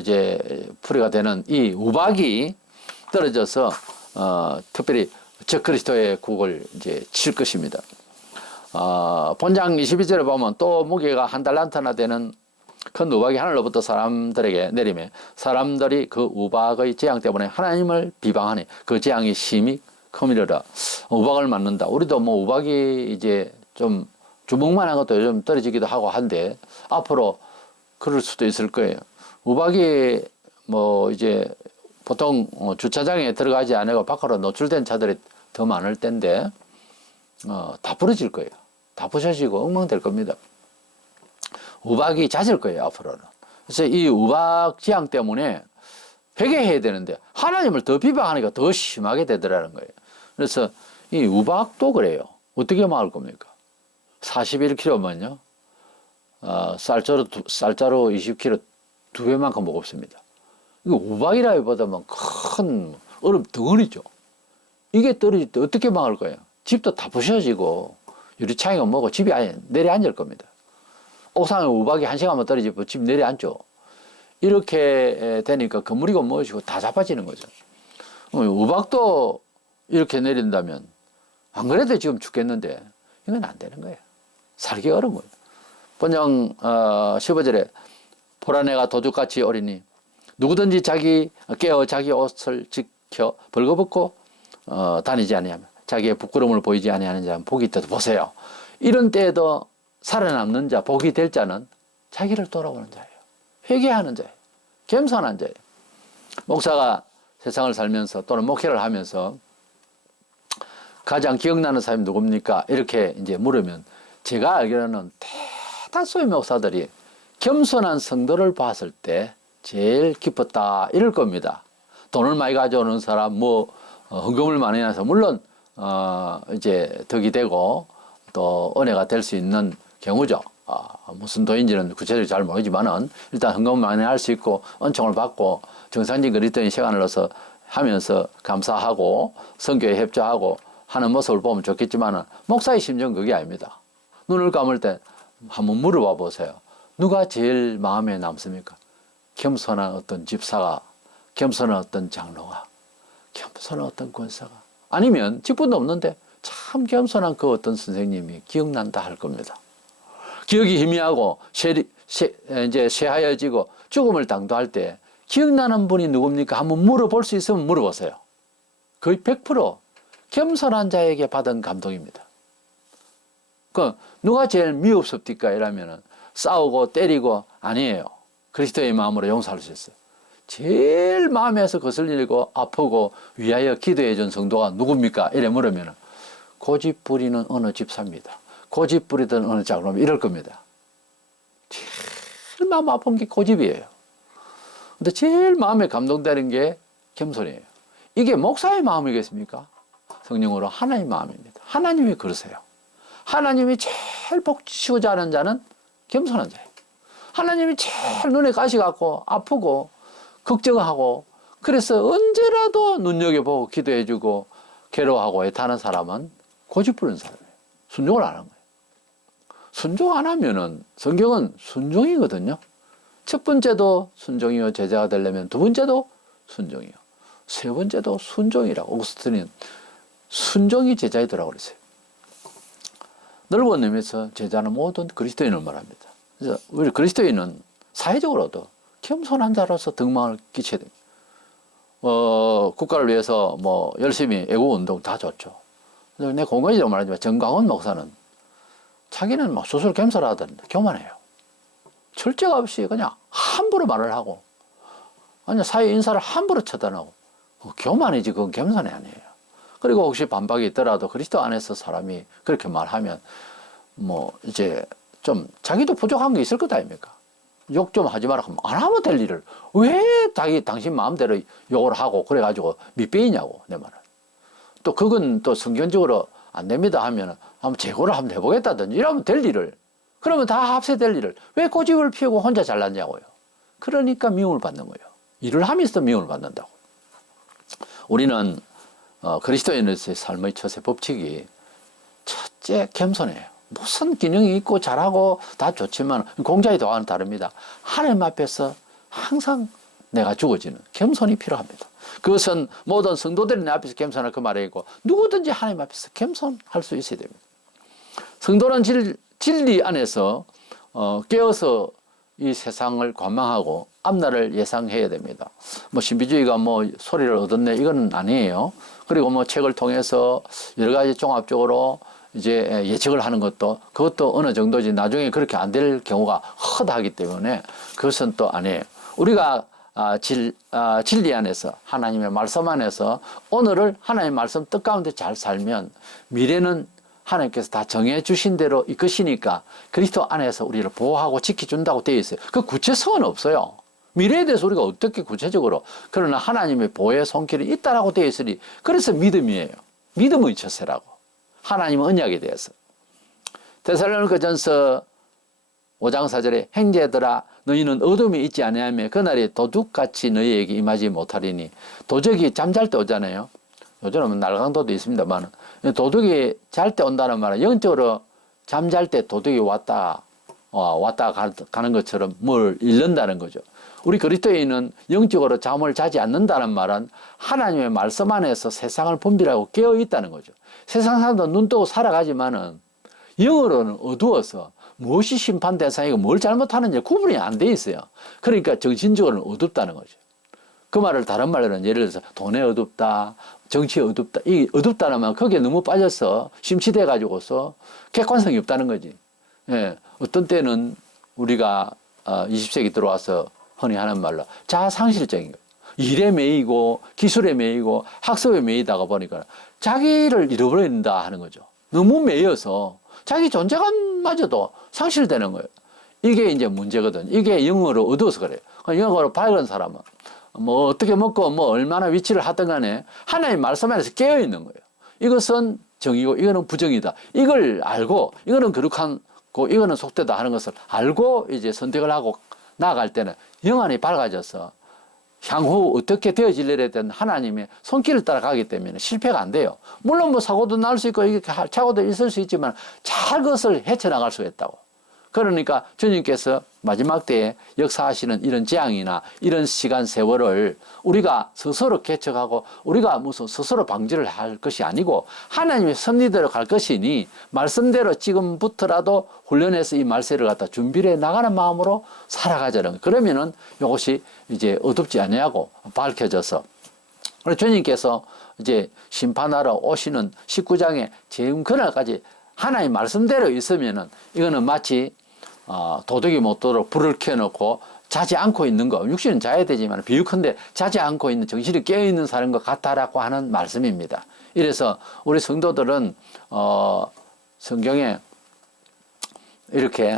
이제 풀이가 되는 이 우박이 떨어져서 특별히 적그리스도의 국을 이제 칠 것입니다. 본장 22절에 보면 또 무게가 한 달란트나 되는 큰 우박이 하늘로부터 사람들에게 내리며 사람들이 그 우박의 재앙 때문에 하나님을 비방하니 그 재앙이 심히 크미려라. 우박을 맞는다. 우리도 뭐 우박이 이제 좀 주먹만한 것도 요즘 떨어지기도 하고 한데 앞으로 그럴 수도 있을 거예요. 우박이 뭐 이제 보통 주차장에 들어가지 않고 밖으로 노출된 차들이 더 많을 텐데 다 부러질 거예요. 다 부셔지고 엉망될 겁니다. 우박이 잦을 거예요, 앞으로는. 그래서 이 우박 재앙 때문에 회개해야 되는데 하나님을 더 비방하니까 더 심하게 되더라는 거예요. 그래서 이 우박도 그래요. 어떻게 막을 겁니까? 41kg면요. 쌀자루 20kg 두 배만큼 무겁습니다. 이거 우박이라기보다는 큰 얼음 덩어리죠. 이게 떨어질 때 어떻게 막을 거예요? 집도 다 부셔지고 유리창이가 뭐고 집이 아예 내려앉을 겁니다. 옥상에 우박이 1시간만 떨어지고 집 내려앉죠. 이렇게 되니까 건물이고 무엇이고 다 자빠지는 거죠. 우박도 이렇게 내린다면 안 그래도 지금 죽겠는데 이건 안 되는 거예요. 살기 어려운 거예요. 본령 15절에 포라내가 도둑같이 오리니 누구든지 깨어 자기 옷을 지켜 벌거벗고 다니지 아니하면 자기의 부끄러움을 보이지 아니하는 자는 복이 있다도 보세요. 이런 때에도 살아남는 자, 복이 될 자는 자기를 돌아보는 자예요. 회개하는 자예요. 겸손한 자예요. 목사가 세상을 살면서 또는 목회를 하면서 가장 기억나는 사람이 누굽니까? 이렇게 이제 물으면 제가 알기로는 대다수의 목사들이 겸손한 성도를 봤을 때 제일 기뻤다 이럴 겁니다. 돈을 많이 가져오는 사람, 헌금을 많이 해서 물론 이제 덕이 되고 또 은혜가 될 수 있는 경우죠. 무슨 돈인지는 구체적으로 잘 모르지만은 일단 헌금을 많이 할 수 있고 은총을 받고 정상적인 그리스도인 생활로서 하면서 감사하고 선교에 협조하고 하는 모습을 보면 좋겠지만은 목사의 심정은 그게 아닙니다. 눈을 감을 때 한번 물어봐 보세요. 누가 제일 마음에 남습니까? 겸손한 어떤 집사가, 겸손한 어떤 장로가, 겸손한 어떤 권사가, 아니면 직분도 없는데 참 겸손한 그 어떤 선생님이 기억난다 할 겁니다. 기억이 희미하고 이제 쇠하여지고 죽음을 당도할 때 기억나는 분이 누굽니까? 한번 물어볼 수 있으면 물어보세요. 거의 100% 겸손한 자에게 받은 감동입니다. 누가 제일 미흡습니까? 이러면은 싸우고 때리고 아니에요. 그리스도의 마음으로 용서할 수 있어요. 제일 마음에서 거슬리고 아프고 위하여 기도해 준 성도가 누굽니까? 이래 물으면 고집 부리는 어느 집사입니다. 고집 부리던 어느 장로님 이럴 겁니다. 제일 마음 아픈 게 고집이에요. 근데 제일 마음에 감동되는 게 겸손이에요. 이게 목사의 마음이겠습니까? 성령으로 하나님의 마음입니다. 하나님이 그러세요. 하나님이 제일 복 주시고자 하는 자는 겸손한 자예요. 하나님이 제일 눈에 가시 갖고 아프고 걱정하고 그래서 언제라도 눈여겨보고 기도해주고 괴로워하고 애타는 사람은 고집 부리는 사람이에요. 순종을 안 하는 거예요. 순종 안 하면은 성경은 순종이거든요. 첫 번째도 순종이요 제자가 되려면 두 번째도 순종이요 세 번째도 순종이라고 오거스틴은 순종이 제자이더라고 그랬어요. 넓은 의미에서 제자는 모든 그리스도인을 말합니다. 그래서 우리 그리스도인은 사회적으로도 겸손한 자로서 덕망을 끼쳐야 됩니다. 국가를 위해서 열심히 애국운동 다 좋죠. 내 공공의적으로 말하지만 정광훈 목사는 자기는 스스로 겸손하던데 교만해요. 철저가 없이 그냥 함부로 말을 하고 아니 사회 인사를 함부로 처단하고 교만이지 그건 겸손이 아니에요. 그리고 혹시 반박이 있더라도 그리스도 안에서 사람이 그렇게 말하면 이제 좀 자기도 부족한 게 있을 것 아닙니까? 욕 좀 하지 마라 하면 안 하면 될 일을 왜 당신 마음대로 욕을 하고 그래가지고 밑배이냐고 내 말은. 또 그건 또 성경적으로 안 됩니다 하면 한번 재고를 한번 해보겠다든지 이러면 될 일을 그러면 다 합세될 일을 왜 고집을 피우고 혼자 잘났냐고요. 그러니까 미움을 받는 거예요. 일을 하면서 미움을 받는다고. 우리는 그리스도인으로서의 삶의 처세 법칙이 첫째 겸손해요. 무슨 기능이 있고 잘하고 다 좋지만 공자의 도와는 다릅니다. 하나님 앞에서 항상 내가 죽어지는 겸손이 필요합니다. 그것은 모든 성도들이 내 앞에서 겸손할 그 말이고 누구든지 하나님 앞에서 겸손할 수 있어야 됩니다. 성도는 진리 안에서 깨어서 이 세상을 관망하고 앞날을 예상해야 됩니다. 신비주의가 소리를 얻었네 이건 아니에요. 그리고 책을 통해서 여러 가지 종합적으로 이제 예측을 하는 그것도 어느 정도지 나중에 그렇게 안 될 경우가 허다하기 때문에 그것은 또 아니에요. 우리가 진리 안에서 하나님의 말씀 안에서 오늘을 하나님의 말씀 뜻 가운데 잘 살면 미래는 하나님께서 다 정해 주신 대로 이것이니까 그리스도 안에서 우리를 보호하고 지켜준다고 되어 있어요. 그 구체성은 없어요. 미래에 대해서 우리가 어떻게 구체적으로 그러나 하나님의 보호의 손길이 있다라고 되어 있으니 그래서 믿음이에요. 믿음의 처세라고. 하나님은 언약에 대해서. 데살로니가전서 5장 4절에 형제들아 너희는 어둠이 있지 아니하며 그날이 도둑같이 너희에게 임하지 못하리니. 도적이 잠잘 때 오잖아요. 요즘은 날강도도 있습니다만 도둑이 잘 때 온다는 말은 영적으로 잠잘 때 도둑이 왔다 가는 것처럼 뭘 잃는다는 거죠. 우리 그리스도인은 영적으로 잠을 자지 않는다는 말은 하나님의 말씀 안에서 세상을 분별하고 깨어 있다는 거죠. 세상 사람도 눈 뜨고 살아가지만은 영으로는 어두워서 무엇이 심판 대상이고 뭘 잘못하는지 구분이 안 돼 있어요. 그러니까 정신적으로는 어둡다는 거죠. 그 말을 다른 말로는 예를 들어서 돈에 어둡다, 정치에 어둡다. 이 어둡다는 말 거기에 너무 빠져서 심취돼 가지고서 객관성이 없다는 거지. 예, 어떤 때는 우리가 20세기 들어와서 흔히 하는 말로 자아상실적인 거예요. 일에 매이고 기술에 매이고 학습에 매이다가 보니까 자기를 잃어버린다 하는 거죠. 너무 매여서 자기 존재감마저도 상실되는 거예요. 이게 이제 문제거든. 이게 영어로 어두워서 그래요. 영어로 밝은 사람은 뭐 어떻게 먹고 뭐 얼마나 위치를 하든 간에 하나님 말씀 안에서 깨어 있는 거예요. 이것은 정이고 이거는 부정이다. 이걸 알고 이거는 거룩한 고 이거는 속되다 하는 것을 알고 이제 선택을 하고 나아갈 때는 영안이 밝아져서 향후 어떻게 되어질래에 대한 하나님의 손길을 따라가기 때문에 실패가 안 돼요. 물론 뭐 사고도 날 수 있고 착오도 있을 수 있지만 잘 그것을 헤쳐나갈 수 있다고. 그러니까 주님께서 마지막 때에 역사하시는 이런 재앙이나 이런 시간 세월을 우리가 스스로 개척하고 우리가 무슨 스스로 방지를 할 것이 아니고 하나님의 섭리대로 갈 것이니 말씀대로 지금부터라도 훈련해서 이 말세를 갖다 준비를 해 나가는 마음으로 살아가자는 거예요. 그러면은 이것이 이제 어둡지 아니하고 밝혀져서 우리 주님께서 이제 심판하러 오시는 19장에 지금 그날까지 하나님 말씀대로 있으면은 이거는 마치 도둑이 못 들어오도록 불을 켜놓고 자지 않고 있는 거, 육신은 자야 되지만 비유컨대 자지 않고 있는 정신이 깨어있는 사람과 같다라고 하는 말씀입니다. 이래서 우리 성도들은 성경에 이렇게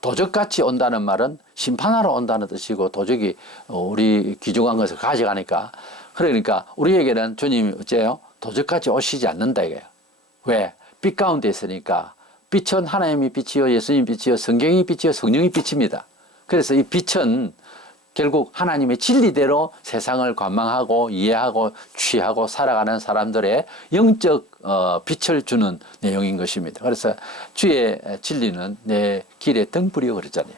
도적같이 온다는 말은 심판하러 온다는 뜻이고 도적이 우리 귀중한 것을 가져가니까 그러니까 우리에게는 주님이 어째요? 도적같이 오시지 않는다 이거예요. 왜? 빛 가운데 있으니까 빛은 하나님이 빛이요 예수님 빛이요 성경이 빛이요 성령이 빛입니다. 그래서 이 빛은 결국 하나님의 진리대로 세상을 관망하고 이해하고 취하고 살아가는 사람들의 영적 빛을 주는 내용인 것입니다. 그래서 주의 진리는 내 길의 등불이요 그랬잖아요.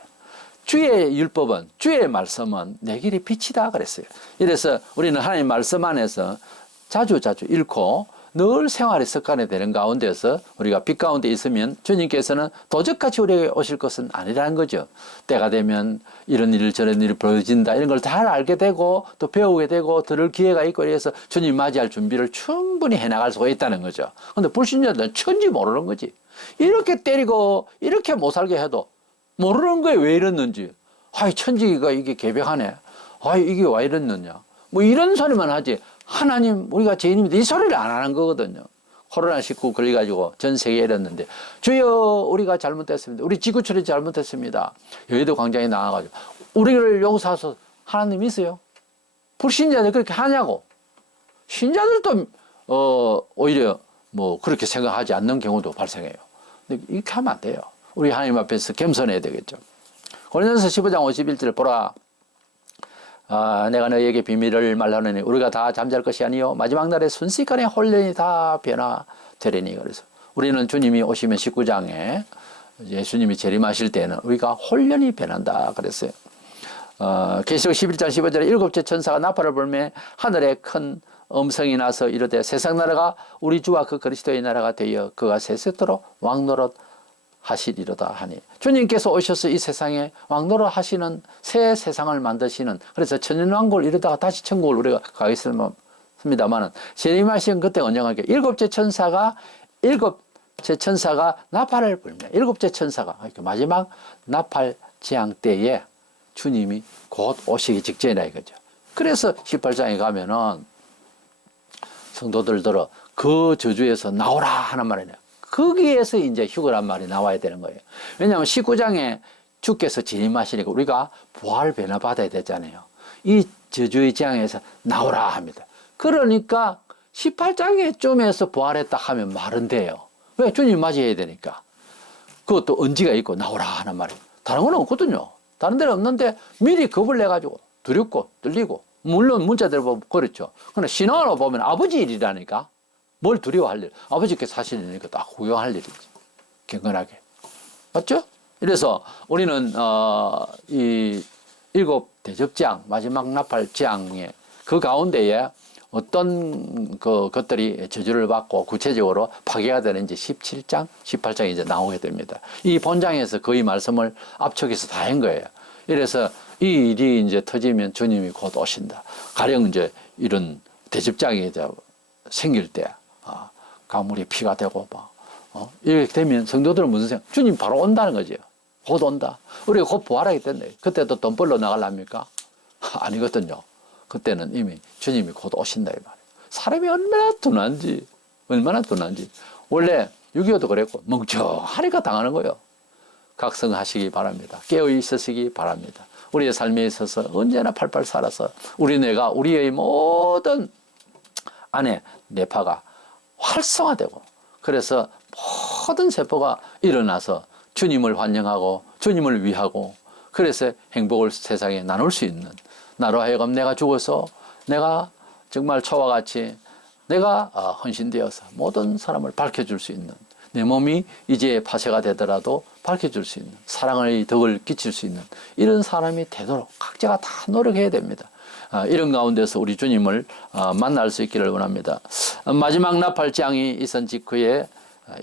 주의 율법은 주의 말씀은 내 길의 빛이다 그랬어요. 이래서 우리는 하나님 말씀 안에서 자주 읽고 늘 생활의 습관이 되는 가운데서 우리가 빛 가운데 있으면 주님께서는 도적같이 우리에게 오실 것은 아니라는 거죠. 때가 되면 이런 일 저런 일이 벌어진다 이런 걸 잘 알게 되고 또 배우게 되고 들을 기회가 있고 이래서 주님 맞이할 준비를 충분히 해나갈 수가 있다는 거죠. 근데 불신자들은 천지 모르는 거지. 이렇게 때리고 이렇게 못 살게 해도 모르는 거에 왜 이랬는지. 아이 천지가 이게 개벽하네. 아이 이게 왜 이랬느냐. 뭐 이런 소리만 하지. 하나님 우리가 죄인입니다. 이 소리를 안 하는 거거든요. 코로나19 걸려가지고 전 세계에 이랬는데 주여 우리가 잘못했습니다. 우리 지구촌이 잘못했습니다. 여의도 광장에 나와가지고 우리를 용서하소서. 하나님 있어요? 불신자들 그렇게 하냐고. 신자들도 오히려 뭐 그렇게 생각하지 않는 경우도 발생해요. 근데 이렇게 하면 안 돼요. 우리 하나님 앞에서 겸손해야 되겠죠. 고린도서 15장 51절 보라. 내가 너희에게 비밀을 말하노니 우리가 다 잠잘 것이 아니요 마지막 날에 순식간에 혼련이 다 변화되리니. 그래서 우리는 주님이 오시면 19장에 예수님이 재림하실 때는 우리가 혼련이 변한다 그랬어요. 계시록 11장 15절에 일곱째 천사가 나팔을 불매 하늘에 큰 음성이 나서 이르되 세상 나라가 우리 주와 그 그리스도의 나라가 되어 그가 세세토록 왕노릇 하시리로다 하니. 주님께서 오셔서 이 세상에 왕노릇 하시는 새 세상을 만드시는, 그래서 천년왕국을 이루다가 다시 천국을 우리가 가겠습니다만은 재림하신 그때 언젠가게 일곱째 천사가 나팔을 불며 일곱째 천사가 마지막 나팔 재앙 때에 주님이 곧 오시기 직전이라 이거죠. 그래서 18장에 가면은 성도들들어 그 저주에서 나오라 하는 말이네요. 거기에서 이제 휴거란 말이 나와야 되는 거예요. 왜냐하면 19장에 주께서 재림하시니까 우리가 부활 변화 받아야 되잖아요. 이 저주의 재앙에서 나오라 합니다. 그러니까 18장에쯤에서 부활했다 하면 말은 돼요. 왜? 주님 맞이해야 되니까. 그것도 언지가 있고 나오라 하는 말이에요. 다른 건 없거든요. 다른 데는 없는데 미리 겁을 내가지고 두렵고 떨리고, 물론 문자대로 보면 그렇죠. 그러나 신앙으로 보면 아버지 일이라니까. 뭘 두려워할 일. 아버지께서 하시는 일이니까 딱 구경할 일이지. 경건하게. 맞죠? 이래서 우리는 이 7대접장 마지막 나팔장에 그 가운데에 어떤 것들이 저주를 받고 구체적으로 파괴가 되는지 17장, 18장이 이제 나오게 됩니다. 이 본장에서 거의 말씀을 압축해서 다 한 거예요. 이래서 이 일이 이제 터지면 주님이 곧 오신다. 가령 이제 이런 대접장이 이제 생길 때, 가물이 피가 되고 막, 이렇게 되면 성도들은 무슨 생각? 주님 바로 온다는 거죠. 곧 온다. 우리가 곧 부활하게 된대. 그때도 돈 벌러 나가려합니까? 아니거든요. 그때는 이미 주님이 곧 오신다 이 말이에요. 사람이 얼마나 둔한지, 얼마나 둔한지. 원래 6.25도 그랬고 멍청하니까 당하는 거예요. 각성하시기 바랍니다. 깨어 있으시기 바랍니다. 우리의 삶에 있어서 언제나 팔팔 살아서 우리 뇌가 우리의 모든 안에 뇌파가 활성화되고, 그래서 모든 세포가 일어나서 주님을 환영하고 주님을 위하고, 그래서 행복을 세상에 나눌 수 있는, 나로 하여금 내가 죽어서 내가 정말 저와 같이 내가 헌신되어서 모든 사람을 밝혀줄 수 있는, 내 몸이 이제 파쇄가 되더라도 밝혀줄 수 있는, 사랑의 덕을 끼칠 수 있는 이런 사람이 되도록 각자가 다 노력해야 됩니다. 이런 가운데서 우리 주님을 만날 수 있기를 원합니다. 마지막 나팔장이 있은 직후에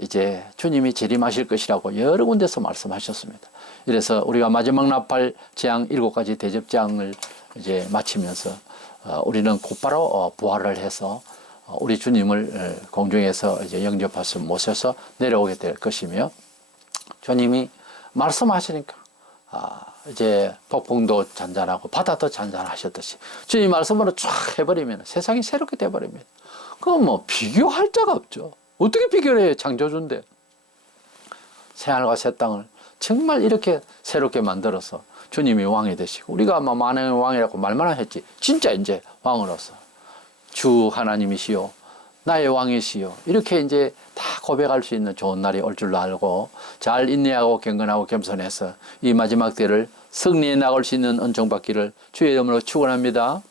이제 주님이 재림하실 것이라고 여러 군데서 말씀하셨습니다. 이래서 우리가 마지막 나팔장 7가지 대접장을 이제 마치면서 우리는 곧바로 부활을 해서 우리 주님을 공중에서 이제 영접할 수 모셔서 내려오게 될 것이며, 주님이 말씀하시니까 이제 폭풍도 잔잔하고 바다도 잔잔하셨듯이 주님 말씀으로 쫙 해버리면 세상이 새롭게 돼버립니다. 그건 뭐 비교할 자가 없죠. 어떻게 비교를 해요? 창조주인데. 새하늘과 새 땅을 정말 이렇게 새롭게 만들어서 주님이 왕이 되시고, 우리가 뭐 만왕의 왕이라고 말만 했지 진짜 이제 왕으로서 주 하나님이시요 나의 왕이시요 이렇게 이제 다 고백할 수 있는 좋은 날이 올 줄로 알고, 잘 인내하고 경건하고 겸손해서 이 마지막 때를 승리해 나갈 수 있는 은총 받기를 주의 이름으로 축원합니다.